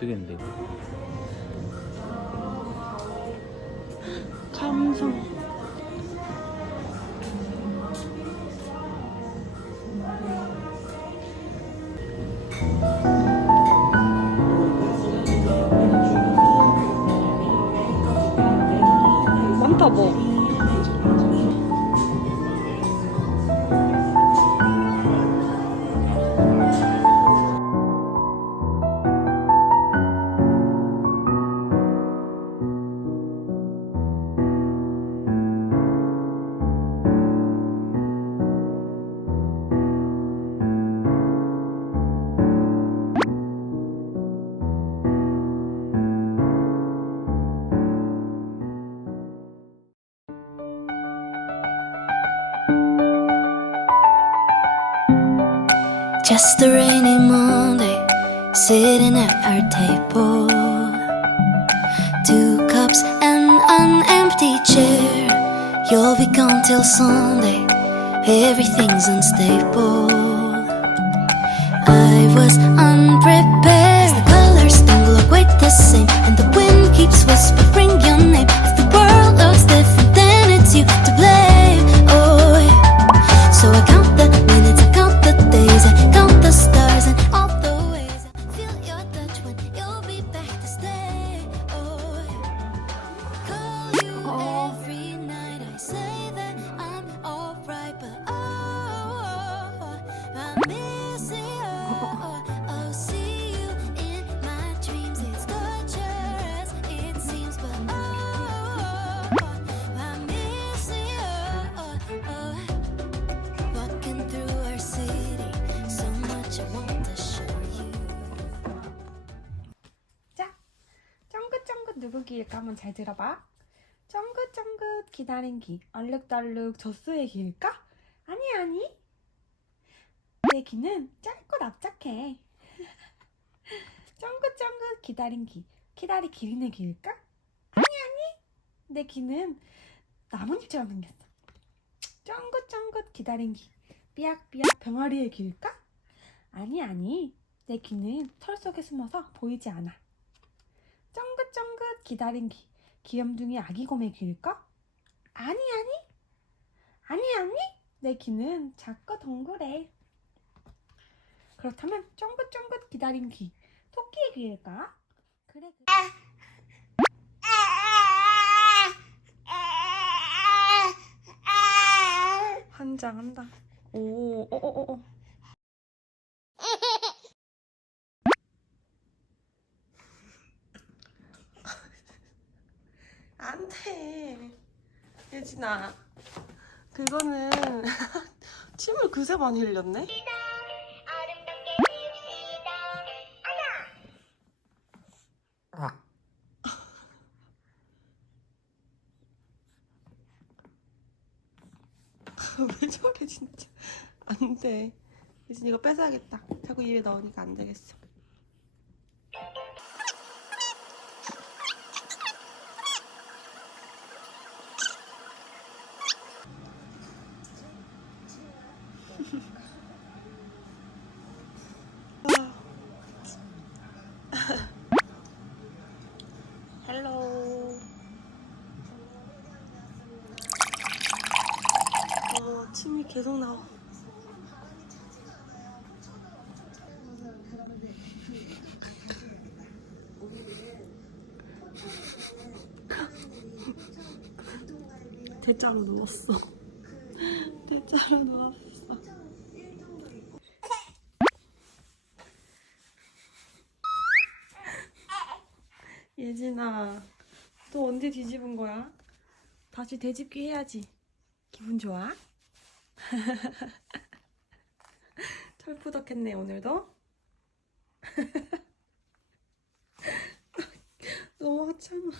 안 되겠는데. 감성. Just a rainy Monday, sitting at our table. Two cups and an empty chair. You'll be gone till Sunday, everything's unstable. I was unprepared. 누구 기일까 한번 잘 들어봐. 쫑긋쫑긋 기다린 기, 얼룩덜룩 젖소의 기일까? 아니 아니. 내 기는 짧고 납작해. 쫑긋쫑긋 기다린 기, 키다리 기린의 기일까? 아니 아니. 내 기는 나뭇잎처럼 생겼어. 쫑긋쫑긋 기다린 기, 삐약삐약 병아리의 기일까? 아니 아니. 내 귀는 털 속에 숨어서 보이지 않아. 기다린 귀. 귀염둥이 아기 곰의 귀일까? 아니 아니. 아니 아니. 내 귀는 작고 동그래. 그렇다면 쫑긋쫑긋 기다린 귀. 토끼의 귀일까? 그래 그래. 한장한다. 오, 오, 오, 오, 오. 안 돼. 예진아. 그거는 침을 그새 많이 흘렸네? 왜 저래 진짜 안 돼. 예진 이거 뺏어야겠다. 자꾸 입에 넣으니까 안 되겠어. 헬로. 어, 침이 계속 나와. 대자로 누웠어. 대자로 누웠어. 예진아, 또 언제 뒤집은 거야? 다시 되짚기 해야지. 기분 좋아? 털푸덕했네 오늘도. 너무 하찮아.